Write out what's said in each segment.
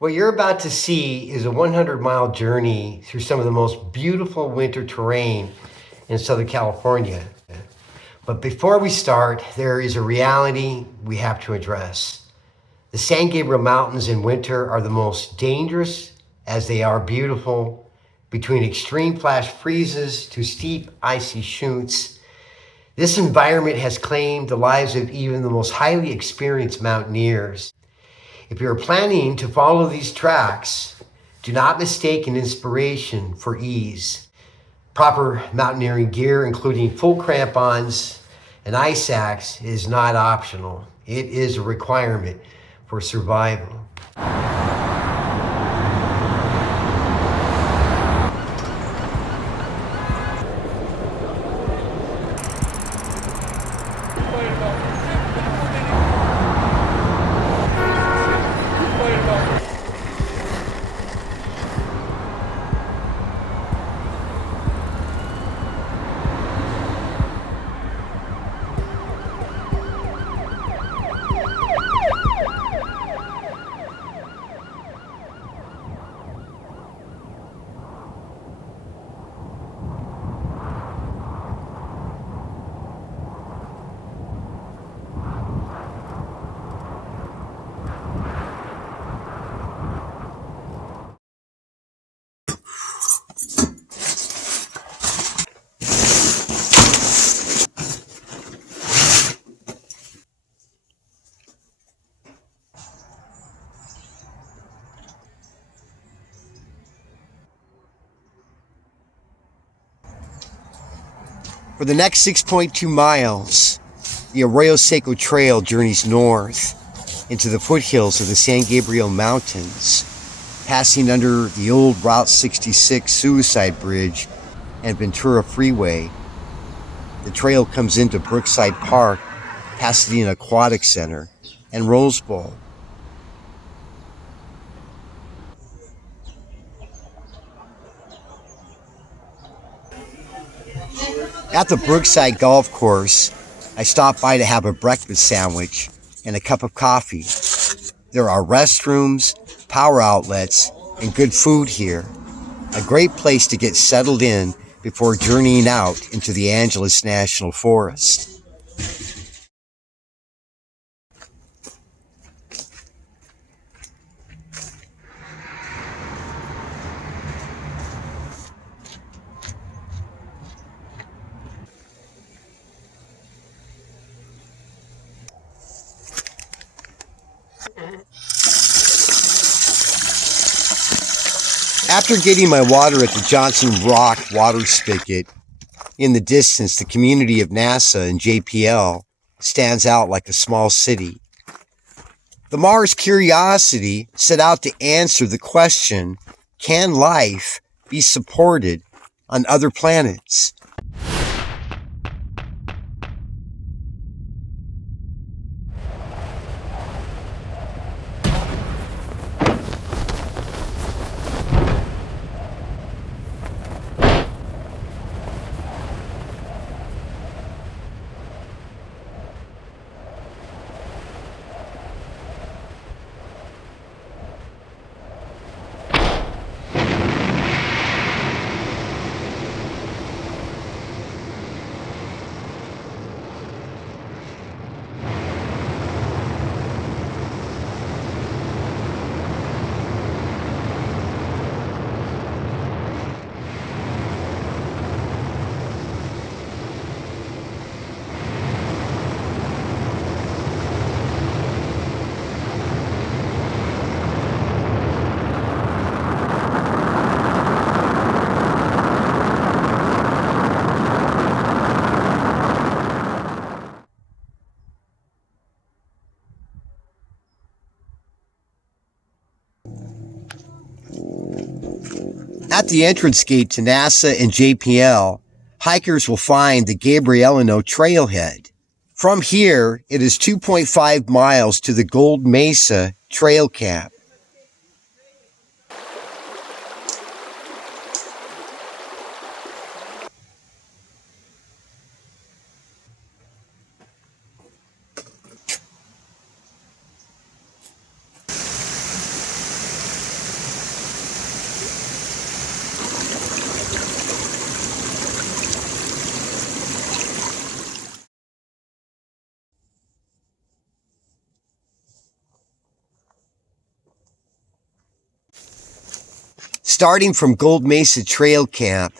What you're about to see is a 100-mile journey through some of the most beautiful winter terrain in Southern California. But before we start, there is a reality we have to address. The San Gabriel Mountains in winter are the most dangerous as they are beautiful, between extreme flash freezes to steep icy chutes. This environment has claimed the lives of even the most highly experienced mountaineers. If you're planning to follow these tracks, do not mistake an inspiration for ease. Proper mountaineering gear, including full crampons and ice axe, is not optional. It is a requirement for survival. For the next 6.2 miles, the Arroyo Seco Trail journeys north into the foothills of the San Gabriel Mountains, passing under the old Route 66 Suicide Bridge and Ventura Freeway. The trail comes into Brookside Park, Pasadena Aquatic Center, and Rose Bowl. At the Brookside Golf Course, I stopped by to have a breakfast sandwich and a cup of coffee. There are restrooms, power outlets, and good food here. A great place to get settled in before journeying out into the Angeles National Forest. After getting my water at the Johnson Rock water spigot, in the distance, the community of NASA and JPL stands out like a small city. The Mars Curiosity set out to answer the question, can life be supported on other planets? At the entrance gate to NASA and JPL, hikers will find the Gabrielino trailhead. From here, it is 2.5 miles to the Gold Mesa Trail Camp. Starting from Gold Mesa Trail Camp,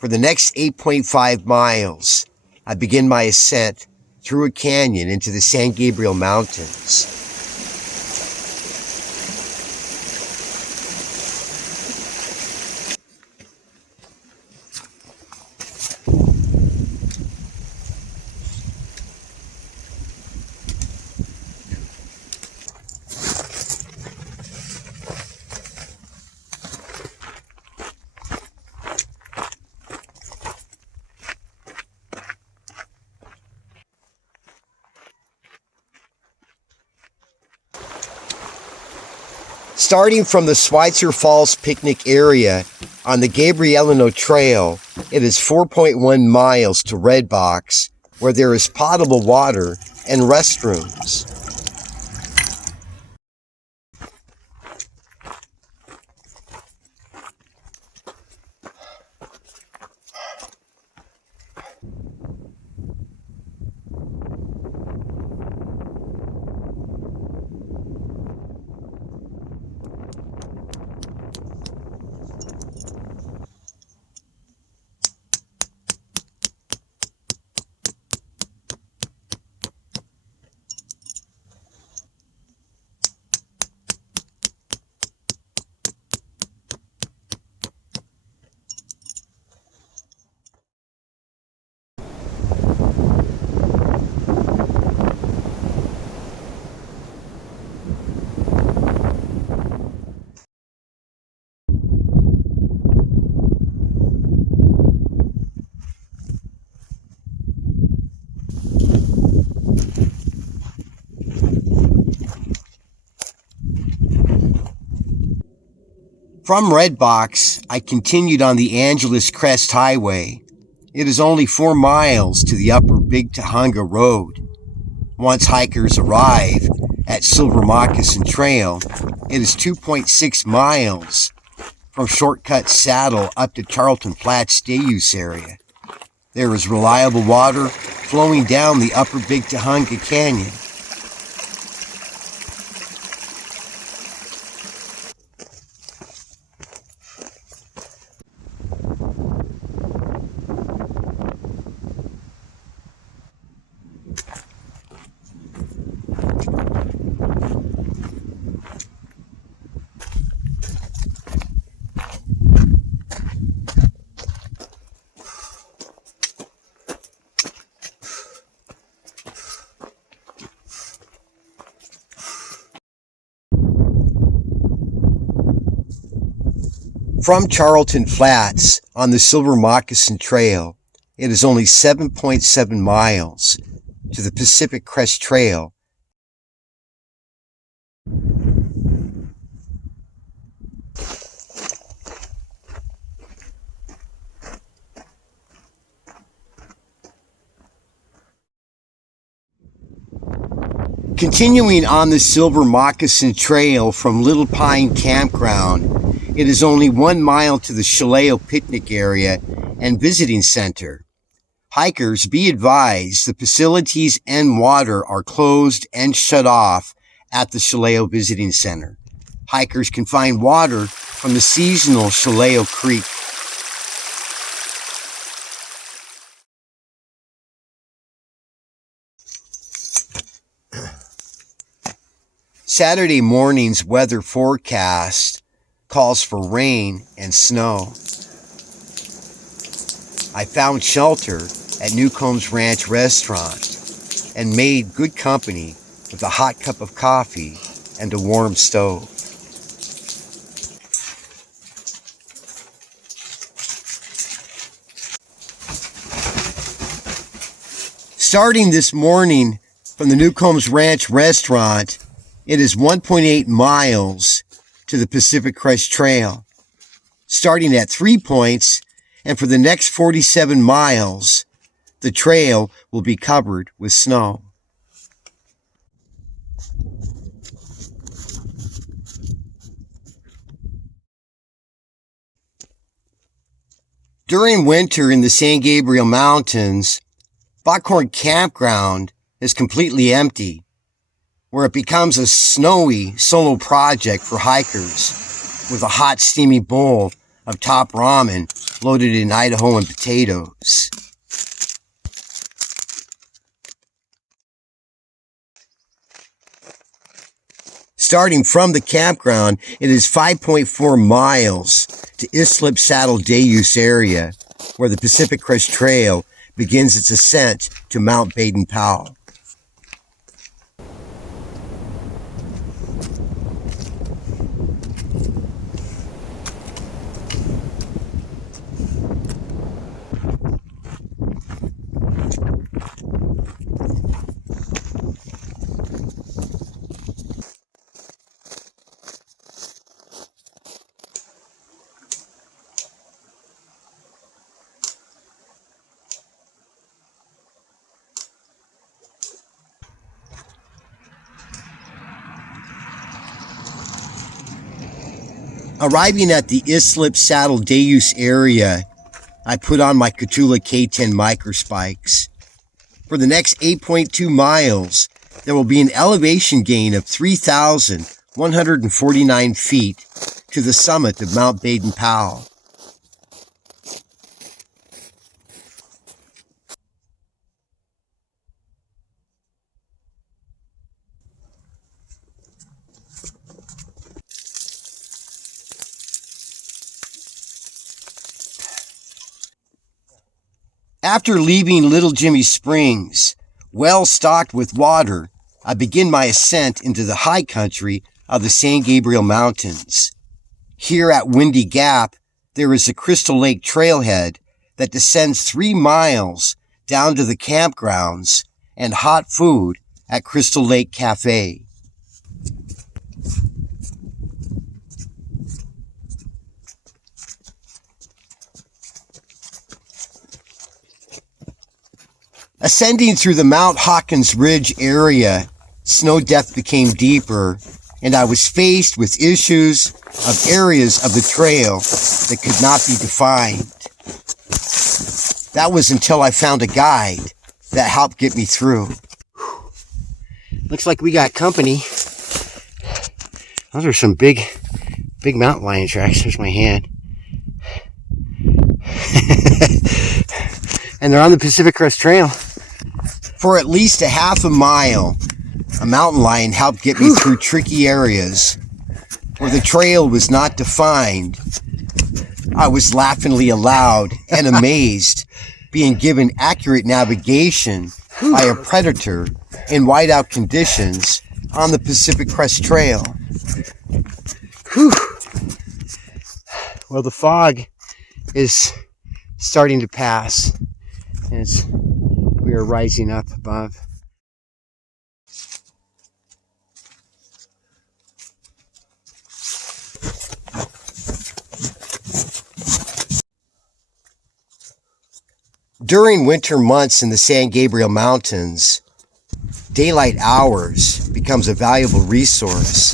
for the next 8.5 miles, I begin my ascent through a canyon into the San Gabriel Mountains. Starting from the Schweitzer Falls picnic area on the Gabrielino Trail, it is 4.1 miles to Red Box, where there is potable water and restrooms. From Red Box, I continued on the Angeles Crest Highway. It is only 4 miles to the upper Big Tujunga Road. Once hikers arrive at Silver Moccasin Trail, it is 2.6 miles from Shortcut Saddle up to Charlton Flats day use area. There is reliable water flowing down the upper Big Tujunga Canyon. From Charlton Flats on the Silver Moccasin Trail, it is only 7.7 miles to the Pacific Crest Trail. Continuing on the Silver Moccasin Trail from Little Pine Campground, it is only 1 mile to the Chileo picnic area and visiting center. Hikers, be advised, the facilities and water are closed and shut off at the Chileo Visiting Center. Hikers can find water from the seasonal Chileo Creek. Saturday morning's weather forecast calls for rain and snow. I found shelter at Newcomb's Ranch Restaurant and made good company with a hot cup of coffee and a warm stove. Starting this morning from the Newcomb's Ranch Restaurant, it is 1.8 miles to the Pacific Crest Trail, starting at 3 points, and for the next 47 miles, the trail will be covered with snow. During winter in the San Gabriel Mountains, Buckhorn Campground is completely empty, where it becomes a snowy solo project for hikers. with a hot, steamy bowl of top ramen loaded in Idahoan potatoes. Starting from the campground, it is 5.4 miles to Islip Saddle day use area, where the Pacific Crest Trail begins its ascent to Mount Baden-Powell. Arriving at the Islip Saddle day use area, I put on my Kahtoola K10 micro spikes. For the next 8.2 miles, there will be an elevation gain of 3,149 feet to the summit of Mount Baden-Powell. After leaving Little Jimmy Springs, well stocked with water, I begin my ascent into the high country of the San Gabriel Mountains. Here at Windy Gap, there is a Crystal Lake trailhead that descends 3 miles down to the campgrounds and hot food at Crystal Lake Cafe. Ascending through the Mount Hawkins Ridge area, snow depth became deeper, and I was faced with issues of areas of the trail that could not be defined. That was until I found a guide that helped get me through. Looks like we got company. Those are some big mountain lion tracks. There's my hand. And they're on the Pacific Crest Trail. For at least a half a mile, a mountain lion helped get me through tricky areas where the trail was not defined. I was laughingly loud and amazed, being given accurate navigation by a predator in whiteout conditions on the Pacific Crest Trail. Well, the fog is starting to pass as we are rising up above. During winter months in the San Gabriel Mountains, daylight hours becomes a valuable resource,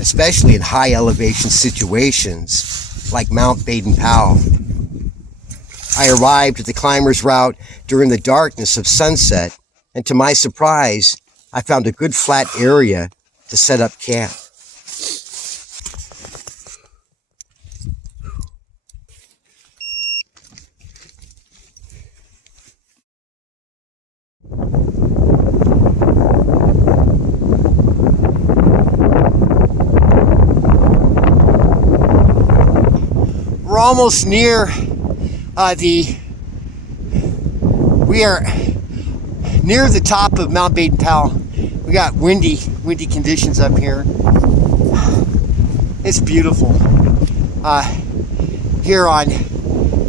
especially in high elevation situations like Mount Baden-Powell. I arrived at the climber's route during the darkness of sunset, and to my surprise, I found a good flat area to set up camp. We're almost near we are near the top of Mount Baden-Powell. We got windy conditions up here. It's beautiful. Here on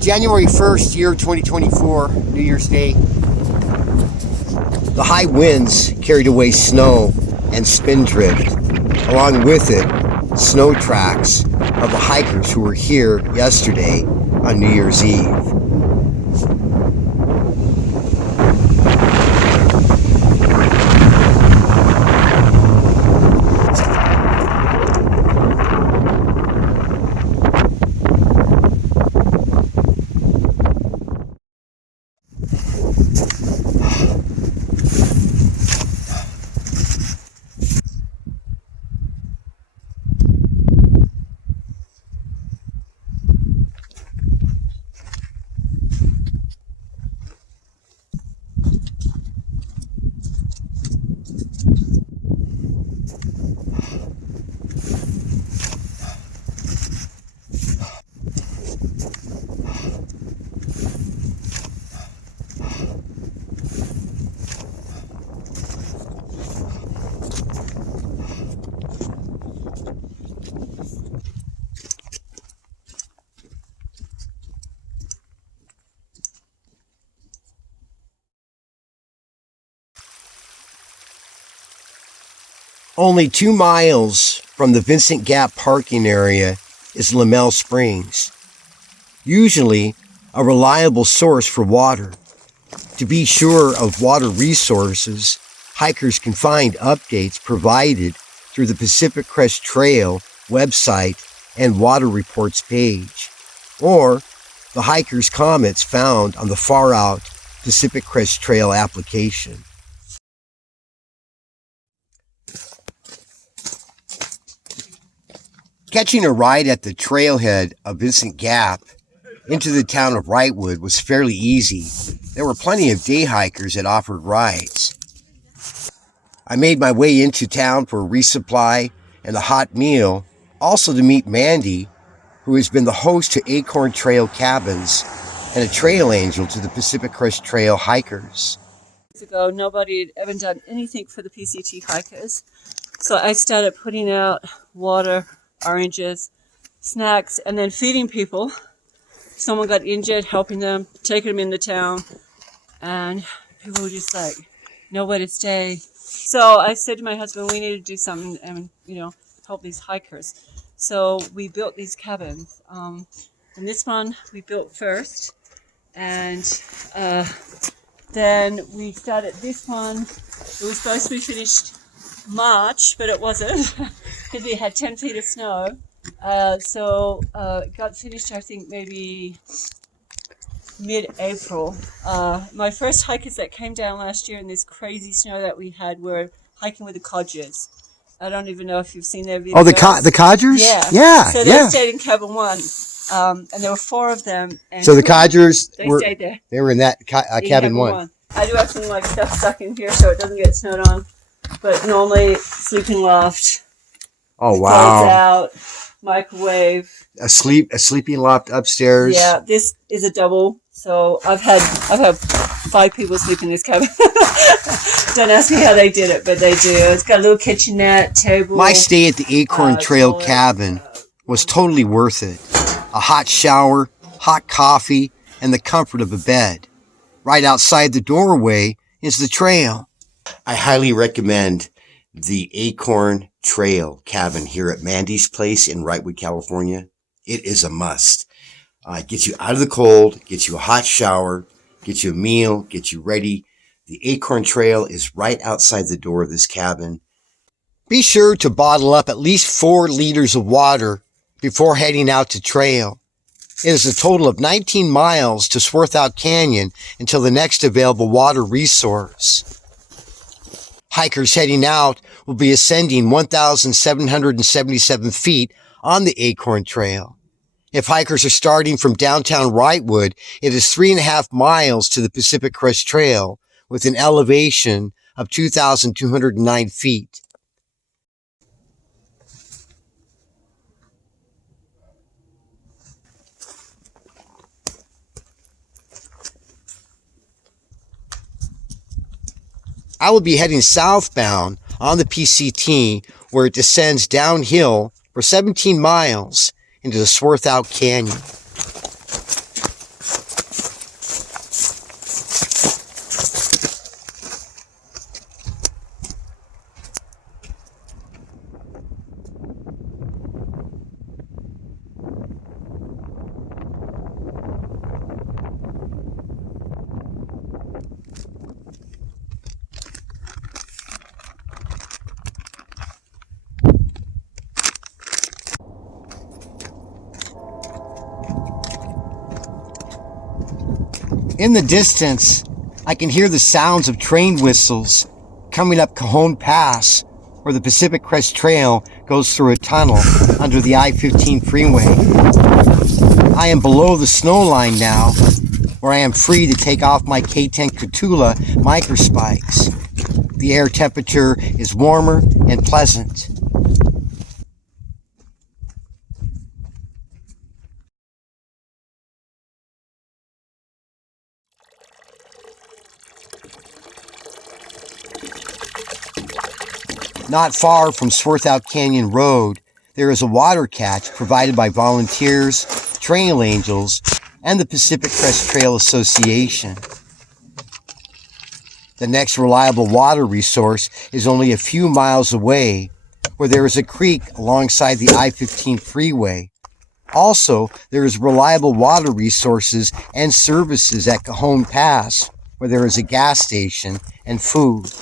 January 1st, year 2024, New Year's Day. The high winds carried away snow and spindrift. Along with it, snow tracks of the hikers who were here yesterday on New Year's Eve. Only 2 miles from the Vincent Gap parking area is Lamel Springs, usually a reliable source for water. To be sure of water resources, hikers can find updates provided through the Pacific Crest Trail website and water reports page, or the hiker's comments found on the Far Out Pacific Crest Trail application. Catching a ride at the trailhead of Vincent Gap into the town of Wrightwood was fairly easy. There were plenty of day hikers that offered rides. I made my way into town for a resupply and a hot meal, also to meet Mandy, who has been the host to Acorn Trail Cabins and a trail angel to the Pacific Crest Trail hikers. Ago, nobody had ever done anything for the PCT hikers, so I started putting out water, oranges, snacks, and then feeding people. Someone got injured, helping them, taking them into town, and people were just like, nowhere to stay. So I said to my husband, we need to do something and, help these hikers. So we built these cabins. And this one we built first, and then we started this one. It was supposed to be finished March, but it wasn't because we had 10 feet of snow. So it got finished, I think, maybe mid-April. My first hikers that came down last year in this crazy snow that we had were hiking with the Codgers. I don't even know if you've seen their videos. Oh, the Codgers? Yeah. So they stayed in cabin 1, and there were 4 of them. And so the Codgers stayed there. They were in that cabin 1. I do have some stuff stuck in here so it doesn't get snowed on. But normally, sleeping loft. Oh, wow. Lights out, microwave. A sleeping loft upstairs. Yeah, this is a double. So I've had 5 people sleep in this cabin. Don't ask me how they did it, but they do. It's got a little kitchenette, table. My stay at the Acorn Trail cabin was totally worth it. A hot shower, hot coffee, and the comfort of a bed. Right outside the doorway is the trail. I highly recommend the Acorn Trail cabin here at Mandy's place in Wrightwood, California. It is a must. It gets you out of the cold, gets you a hot shower, gets you a meal, gets you ready. The Acorn Trail is right outside the door of this cabin. Be sure to bottle up at least 4 liters of water before heading out to trail. It is a total of 19 miles to Swarthout Canyon until the next available water resource. Hikers heading out will be ascending 1,777 feet on the Acorn Trail. If hikers are starting from downtown Wrightwood, it is 3.5 miles to the Pacific Crest Trail with an elevation of 2,209 feet. I will be heading southbound on the PCT where it descends downhill for 17 miles into the Swarthout Canyon. In the distance, I can hear the sounds of train whistles coming up Cajon Pass, where the Pacific Crest Trail goes through a tunnel under the I-15 freeway. I am below the snow line now, where I am free to take off my K10 Kahtoola micro spikes. The air temperature is warmer and pleasant. Not far from Swarthout Canyon Road, there is a water catch provided by volunteers, trail angels, and the Pacific Crest Trail Association. The next reliable water resource is only a few miles away where there is a creek alongside the I-15 freeway. Also, there is reliable water resources and services at Cajon Pass, where there is a gas station and food.